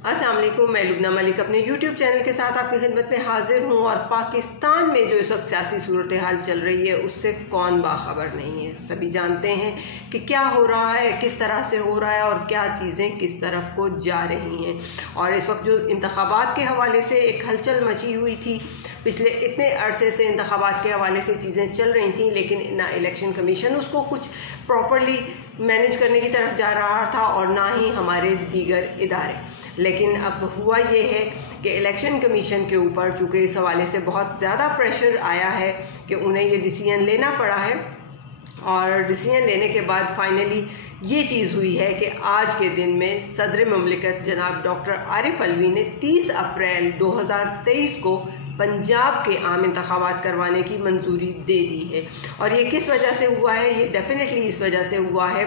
अस्सलाम वालेकुम, मैं लुबना मलिक अपने YouTube चैनल के साथ आपकी खिदमत में हाजिर हूँ। और पाकिस्तान में जो इस वक्त सियासी सूरत हाल चल रही है उससे कौन बाखबर नहीं है। सभी जानते हैं कि क्या हो रहा है, किस तरह से हो रहा है और क्या चीज़ें किस तरफ को जा रही हैं। और इस वक्त जो इंतखाबात के हवाले से एक हलचल मची हुई थी, पिछले इतने अरसे से इंतखाबात के हवाले से चीज़ें चल रही थी, लेकिन ना इलेक्शन कमीशन उसको कुछ प्रॉपरली मैनेज करने की तरफ जा रहा था और ना ही हमारे दीगर इदारे। लेकिन अब हुआ ये है कि इलेक्शन कमीशन के ऊपर चूँकि इस हवाले से बहुत ज़्यादा प्रेशर आया है कि उन्हें ये डिसीजन लेना पड़ा है। और डिसीजन लेने के बाद फाइनली ये चीज़ हुई है कि आज के दिन में सदर मुमलिकत जनाब डॉक्टर आरिफ अलवी ने 30 अप्रैल 2023 को पंजाब के आम इंतखाबात करवाने की मंजूरी दे दी है। और ये किस वजह से हुआ है? ये डेफिनेटली इस वजह से हुआ है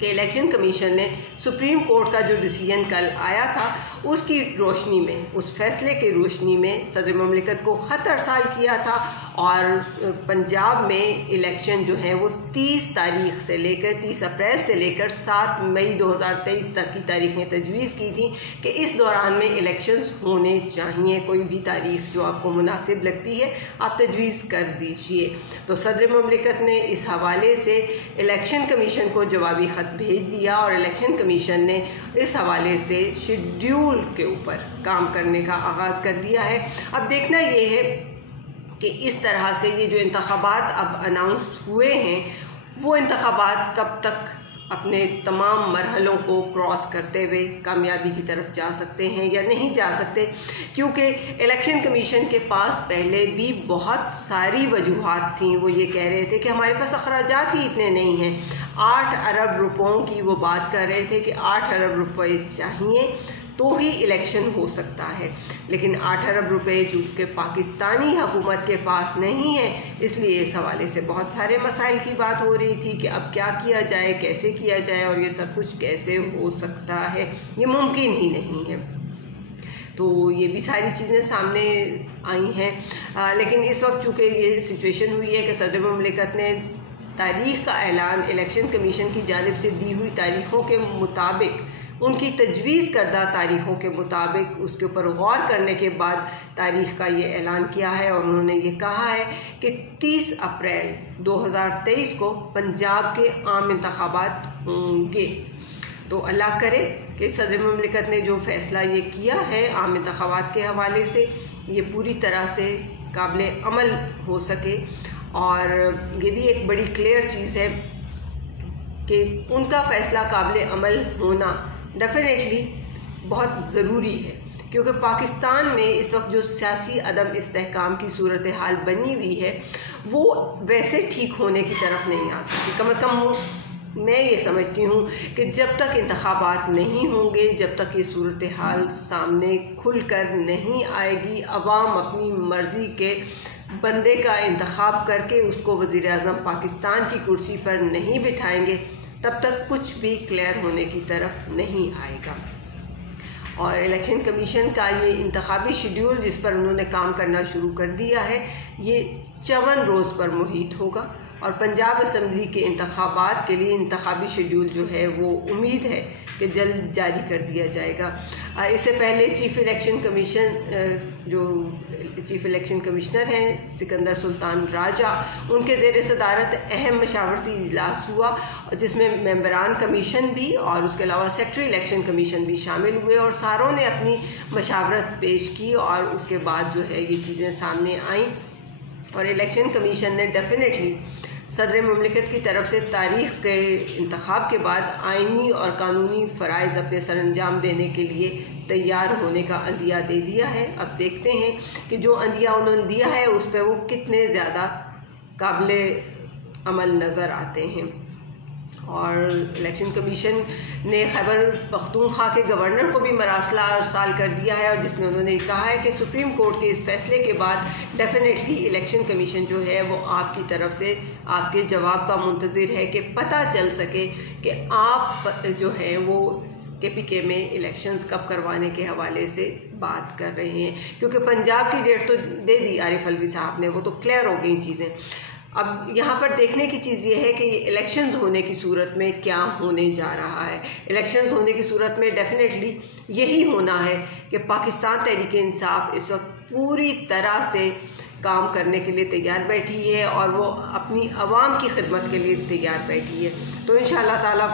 कि इलेक्शन कमीशन ने सुप्रीम कोर्ट का जो डिसीजन कल आया था उसकी रोशनी में, उस फैसले की रोशनी में सदर मुमलिकत को ख़त अरसाल किया था। और पंजाब में इलेक्शन जो है वो 30 तारीख से लेकर 30 अप्रैल से लेकर 7 मई 2023 तक की तारीखें तजवीज़ की थी कि इस दौरान में इलेक्शंस होने चाहिए। कोई भी तारीख जो आपको मुनासिब लगती है आप तजवीज़ कर दीजिए। तो सदर मुमलिकत ने इस हवाले से इलेक्शन कमीशन को जवाबी ख़त भेज दिया और इलेक्शन कमीशन ने इस हवाले से शेड्यूल के ऊपर काम करने का आगाज़ कर दिया है। अब देखना ये है कि इस तरह से ये जो इंतखाबात अब अनाउंस हुए हैं वो इंतखाबात कब तक अपने तमाम मरहलों को क्रॉस करते हुए कामयाबी की तरफ जा सकते हैं या नहीं जा सकते, क्योंकि इलेक्शन कमीशन के पास पहले भी बहुत सारी वजूहात थी। वो ये कह रहे थे कि हमारे पास अखराजात ही इतने नहीं हैं। 8 अरब रुपयों की वो बात कर रहे थे कि 8 अरब रुपये चाहिए तो ही इलेक्शन हो सकता है, लेकिन 8 अरब रुपये जो कि पाकिस्तानी हुकूमत के पास नहीं है, इसलिए इस हवाले से बहुत सारे मसाइल की बात हो रही थी कि अब क्या किया जाए, कैसे किया जाए और ये सब कुछ कैसे हो सकता है, ये मुमकिन ही नहीं है। तो ये भी सारी चीज़ें सामने आई हैं। लेकिन इस वक्त चूँकि ये सिचुएशन हुई है कि सदर मुमलिकत ने तारीख़ का ऐलान इलेक्शन कमीशन की जानिब से दी हुई तारीख़ों के मुताबिक, उनकी तजवीज़ करदा तारीख़ों के मुताबिक उसके ऊपर गौर करने के बाद तारीख़ का ये ऐलान किया है। और उन्होंने ये कहा है कि 30 अप्रैल 2023 को पंजाब के आम इंतखाबात होंगे। तो अल्लाह करे कि सदर मुमलिकत ने जो फ़ैसला ये किया है आम इंतखाबात के हवाले से, ये पूरी तरह से काबिल अमल हो सके। और ये भी एक बड़ी क्लियर चीज़ है कि उनका फ़ैसला काबिल अमल होना डेफिनेटली बहुत ज़रूरी है, क्योंकि पाकिस्तान में इस वक्त जो सियासी अदम इस्तेहकाम की सूरत हाल बनी हुई है वो वैसे ठीक होने की तरफ नहीं आ सकती। कम से कम मैं ये समझती हूँ कि जब तक इंतखाबात नहीं होंगे, जब तक ये सूरत हाल सामने खुल कर नहीं आएगी, अवाम अपनी मर्ज़ी के बंदे का इंतखाब करके उसको वज़ीर-ए-आज़म पाकिस्तान की कुर्सी पर नहीं बिठाएंगे, तब तक कुछ भी क्लियर होने की तरफ नहीं आएगा। और इलेक्शन कमीशन का ये इंतखाबी शेड्यूल जिस पर उन्होंने काम करना शुरू कर दिया है, ये 54 रोज़ पर मुहित होगा। और पंजाब असम्बली के इंतखाबात के लिए इंतखाबी शेड्यूल जो है वो उम्मीद है कि जल्द जारी कर दिया जाएगा। इससे पहले चीफ़ इलेक्शन कमिश्नर हैं सिकंदर सुल्तान राजा, उनके ज़ेर सदारत अहम मशावरती इजलास हुआ जिसमें मेंबरान कमीशन भी और उसके अलावा सेक्रेटरी इलेक्शन कमीशन भी शामिल हुए और सारों ने अपनी मशावरत पेश की और उसके बाद जो है ये चीज़ें सामने आईं। और इलेक्शन कमीशन ने डेफिनेटली सदर मुमलिकत की तरफ से तारीख़ के इंतखाब के बाद आइनी और कानूनी फ़राइज़ अपने सरअंजाम देने के लिए तैयार होने का अंदिया दे दिया है। अब देखते हैं कि जो अंदिया उन्होंने दिया है उस पर वो कितने ज़्यादा काबिल अमल नज़र आते हैं। और इलेक्शन कमीशन ने खैबर पख्तूनख्वा के गवर्नर को भी मरासला अरसाल कर दिया है और जिसमें उन्होंने कहा है कि सुप्रीम कोर्ट के इस फैसले के बाद डेफिनेटली इलेक्शन कमीशन जो है वो आपकी तरफ से आपके जवाब का मुंतज़िर है कि पता चल सके कि आप जो हैं वो KPK में इलेक्शंस कब करवाने के हवाले से बात कर रहे हैं। क्योंकि पंजाब की डेट तो दे दी आरिफ अलवी साहब ने, वो तो क्लियर हो गई चीज़ें। अब यहाँ पर देखने की चीज़ ये है कि इलेक्शंस होने की सूरत में क्या होने जा रहा है। इलेक्शंस होने की सूरत में डेफिनेटली यही होना है कि पाकिस्तान तहरीक-ए-इंसाफ इस वक्त पूरी तरह से काम करने के लिए तैयार बैठी है और वो अपनी आवाम की खिदमत के लिए तैयार बैठी है। तो इंशाअल्लाह ताला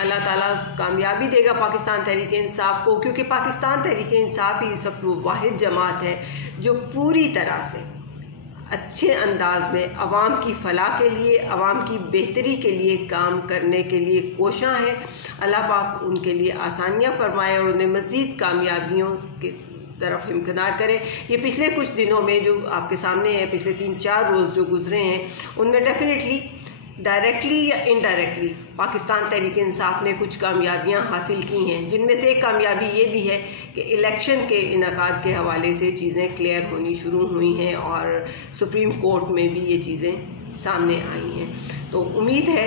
अल्लाह ताला कामयाबी देगा पाकिस्तान तहरीक-ए-इंसाफ को, क्योंकि पाकिस्तान तहरीक-ए-इंसाफ ही इस वक्त वो वाहिद जमात है जो पूरी तरह से अच्छे अंदाज में अवाम की फ़लाह के लिए, अवाम की बेहतरी के लिए काम करने के लिए कोशां है। अल्लाह पाक उनके लिए आसानियाँ फरमाए और उन्हें मज़ीद कामयाबियों की तरफ हिमकिनार करे। ये पिछले कुछ दिनों में जो आपके सामने है, पिछले 3-4 रोज़ जो गुजरे हैं, उनमें डेफिनेटली डायरेक्टली या इनडायरेक्टली पाकिस्तान तहरीक-ए-इंसाफ ने कुछ कामयाबियां हासिल की हैं, जिनमें से एक कामयाबी ये भी है कि इलेक्शन के इनेकाद के हवाले से चीज़ें क्लियर होनी शुरू हुई हैं और सुप्रीम कोर्ट में भी ये चीज़ें सामने आई हैं। तो उम्मीद है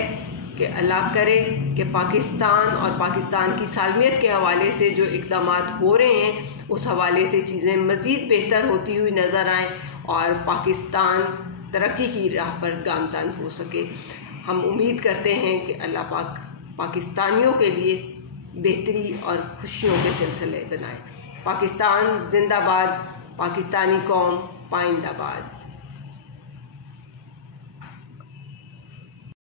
कि अल्लाह करे कि पाकिस्तान और पाकिस्तान की सालमियत के हवाले से जो इक़दामात हो रहे हैं उस हवाले से चीज़ें मज़ीद बेहतर होती हुई नज़र आएँ और पाकिस्तान तरक्की की राह पर गामज़न हो सके। हम उम्मीद करते हैं कि अल्लाह पाक पाकिस्तानियों के लिए बेहतरी और खुशियों के सिलसिले बनाए। पाकिस्तान जिंदाबाद, पाकिस्तानी कौम पाइंदाबाद।